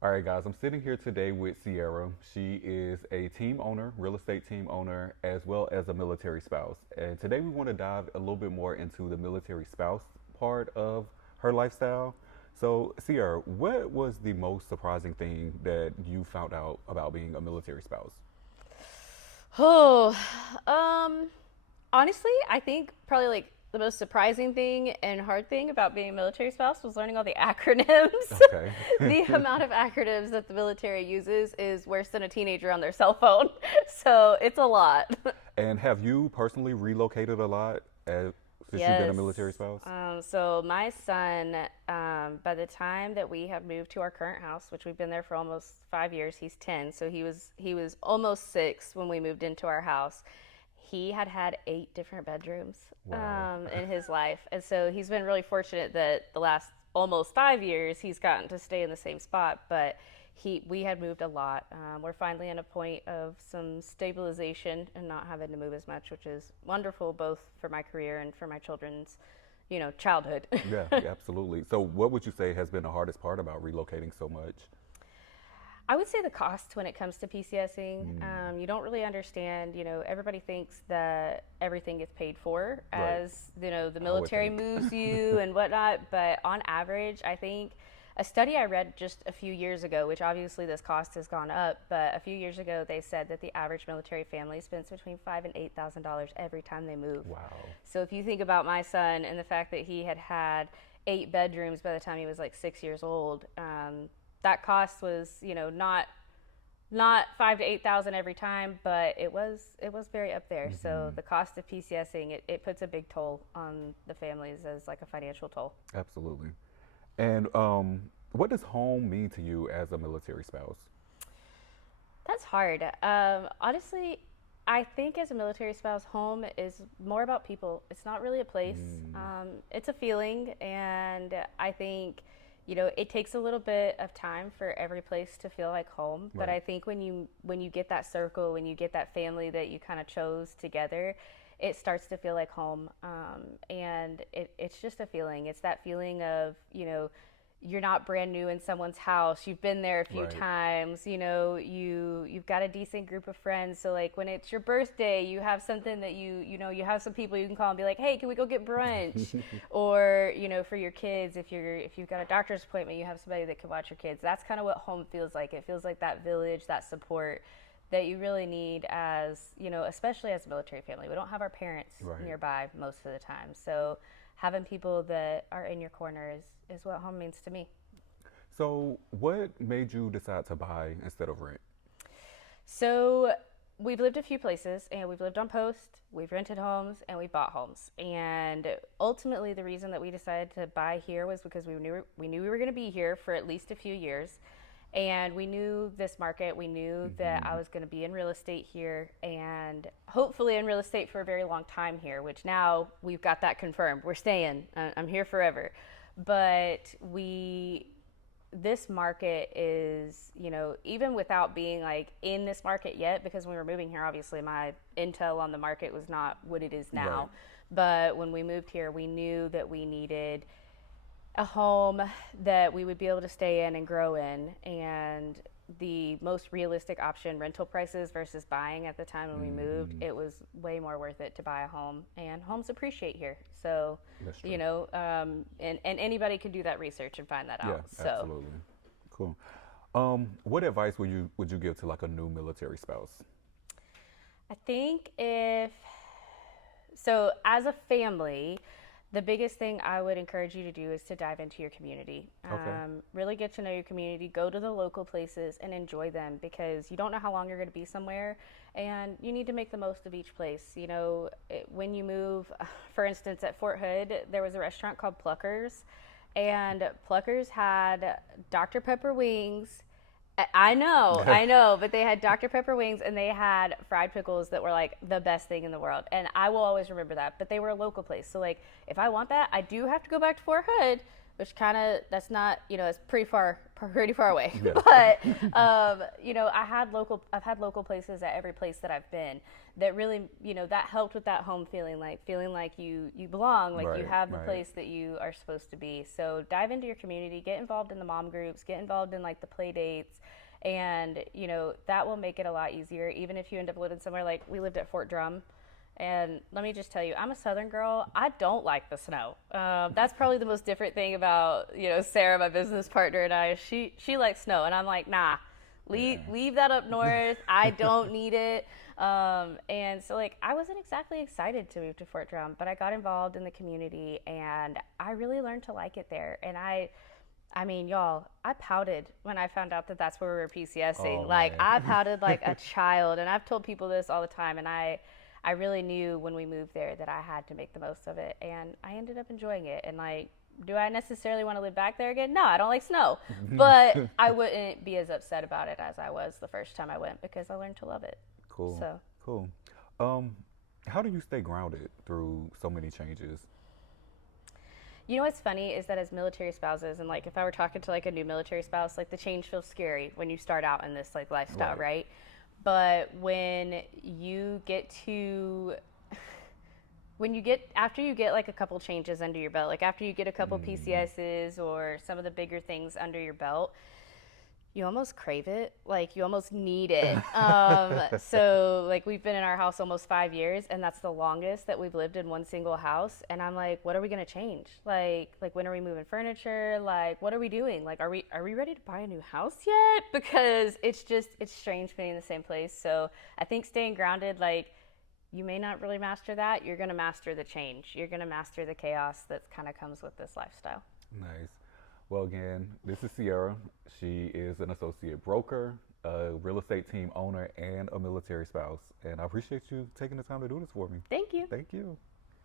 All right, guys, I'm sitting here today with Sierra. She is a team owner, real estate team owner, as well as a military spouse. And today we want to dive a little bit more into the military spouse part of her lifestyle. So, Sierra, what was the most surprising thing that you found out about being a military spouse? Oh, um, honestly, I think probably like the most surprising thing and hard thing about being a military spouse was learning all the acronyms. Okay. The amount of acronyms that the military uses is worse than a teenager on their cell phone. So it's a lot. And have you personally relocated a lot since you've been a Yes. military spouse? So my son, by the time that we have moved to our current house, which we've been there for almost 5 years, he's 10. So he was almost 6 when we moved into our house. He had had 8 different bedrooms Wow. in his life, and so he's been really fortunate that the last almost 5 years he's gotten to stay in the same spot. But we had moved a lot. We're finally in a point of some stabilization and not having to move as much, which is wonderful both for my career and for my children's, childhood. Yeah, absolutely. So, what would you say has been the hardest part about relocating so much? I would say the cost when it comes to PCSing. You don't really understand. Everybody thinks that everything gets paid for Right. as the I would military think. moves you and whatnot. But on average, I think a study I read just a few years ago, which obviously this cost has gone up, but a few years ago they said that the average military family spends between $5,000 and $8,000 every time they move. Wow. So if you think about my son and the fact that he had had 8 bedrooms by the time he was like 6 years old, that cost was not 5 to 8 thousand every time, but it was very up there. So the cost of PCSing, it puts a big toll on the families as like a financial toll. Absolutely. And what does home mean to you as a military spouse? That's hard. Honestly, I think as a military spouse, home is more about people. It's not really a place. It's a feeling, and I think it takes a little bit of time for every place to feel like home. But Right. I think when you get that circle, when you get that family that you kind of chose together, it starts to feel like home. And it's just a feeling. It's that feeling of you're not brand new in someone's house. You've been there a few Right. times. You've got a decent group of friends. So like when it's your birthday, you have something that you have some people you can call and be like, "Hey, can we go get brunch?" Or for your kids, if you've got a doctor's appointment, you have somebody that can watch your kids. That's kind of what home feels like. It feels like that village, that support that you really need as, especially as a military family. We don't have our parents Right. nearby most of the time. So having people that are in your corner is what home means to me. So, what made you decide to buy instead of rent? So we've lived a few places, and we've lived on post, we've rented homes, and we bought homes. And ultimately the reason that we decided to buy here was because we knew we were going to be here for at least a few years. And we knew this market. We knew that I was going to be in real estate here and hopefully in real estate for a very long time here, which now we've got that confirmed. We're staying. I'm here forever. But this market is, even without being like in this market yet, because when we were moving here, obviously my intel on the market was not what it is now. Right. But when we moved here, we knew that we needed a home that we would be able to stay in and grow in. And the most realistic option, rental prices versus buying at the time when we moved, it was way more worth it to buy a home. And homes appreciate here. So, That's true. and anybody could do that research and find that Yeah, out. So, absolutely. Cool. What advice would you give to like a new military spouse? I think as a family, the biggest thing I would encourage you to do is to dive into your community. Okay. Really get to know your community, go to the local places and enjoy them, because you don't know how long you're going to be somewhere, and you need to make the most of each place. When you move, for instance, at Fort Hood, there was a restaurant called Pluckers, and Pluckers had Dr. Pepper wings. I know, but they had Dr. Pepper wings and they had fried pickles that were like the best thing in the world. And I will always remember that. But they were a local place. So, like, if I want that, I do have to go back to Fort Hood, which kind of that's not, it's pretty far away. Yeah. But I've had local places at every place that I've been that really, that helped with that home feeling, like you belong, like you Right, have the right. place that you are supposed to be. So dive into your community, get involved in the mom groups, get involved in like the play dates, and that will make it a lot easier. Even if you end up living somewhere, like we lived at Fort Drum, and let me just tell you, I'm a Southern girl. I don't like the snow. That's probably the most different thing about Sarah, my business partner, and I. She likes snow, and I'm like, nah, Yeah. leave that up north. I don't need it. And so like I wasn't exactly excited to move to Fort Drum, but I got involved in the community, and I really learned to like it there. And I mean, y'all, I pouted when I found out that that's where we were PCSing. Oh Like, I man. pouted like a child, and I've told people this all the time. And I really knew when we moved there that I had to make the most of it, and I ended up enjoying it. And like, do I necessarily want to live back there again? No, I don't like snow, but I wouldn't be as upset about it as I was the first time I went because I learned to love it. Cool. So. Cool. Um, how do you stay grounded through so many changes? What's funny is that as military spouses, and like if I were talking to like a new military spouse, like the change feels scary when you start out in this like lifestyle, Right. right? But after you get like a couple changes under your belt, like after you get a couple Mm, PCSs or some of the bigger things under your belt, you almost crave it, like you almost need it. So like we've been in our house almost 5 years, and that's the longest that we've lived in one single house. And I'm like, what are we gonna change? Like when are we moving furniture? Like what are we doing? Like are we ready to buy a new house yet? Because it's strange being in the same place. So I think staying grounded, like you may not really master that. You're gonna master the change. You're gonna master the chaos that kind of comes with this lifestyle. nice. Well, again, this is Sierra. She is an associate broker, a real estate team owner, and a military spouse. And I appreciate you taking the time to do this for me. Thank you. Thank you.